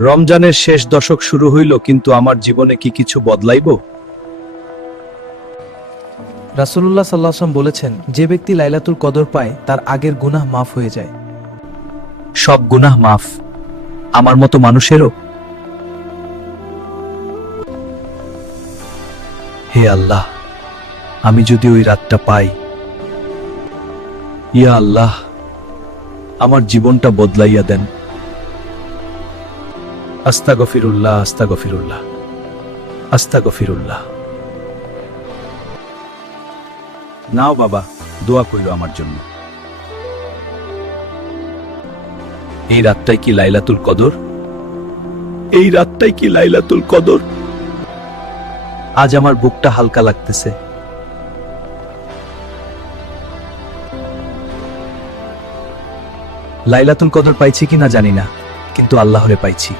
রমজানের শেষ দশক শুরু হইল, কিন্তু আমার জীবনে কি কিছু বদলাইব? রাসূলুল্লাহ সাল্লাল্লাহু আলাইহি ওয়াসাল্লাম বলেছেন, যে ব্যক্তি লাইলাতুল কদর পায় তার আগের গুনাহ মাফ হয়ে যায়। সব গুনাহ মাফ, আমার মতো মানুষেরও? হে আল্লাহ, আমি যদি ওই রাতটা পাই, ইয়া আল্লাহ, আমার জীবনটা বদলাইয়া দেন। আস্তাগফিরুল্লাহ, আস্তাগফিরুল্লাহ, আস্তাগফিরুল্লাহ। নাও বাবা, দোয়া কইল আমার জন্য। এই রাতটাই কি লাইলাতুল কদর? এই রাতটাই কি লাইলাতুল কদর? আজ আমার বুকটা হালকা লাগতেছে। লাইলাতুল কদর পাইছি কিনা জানি না, কিন্তু আল্লাহরে পাইছি।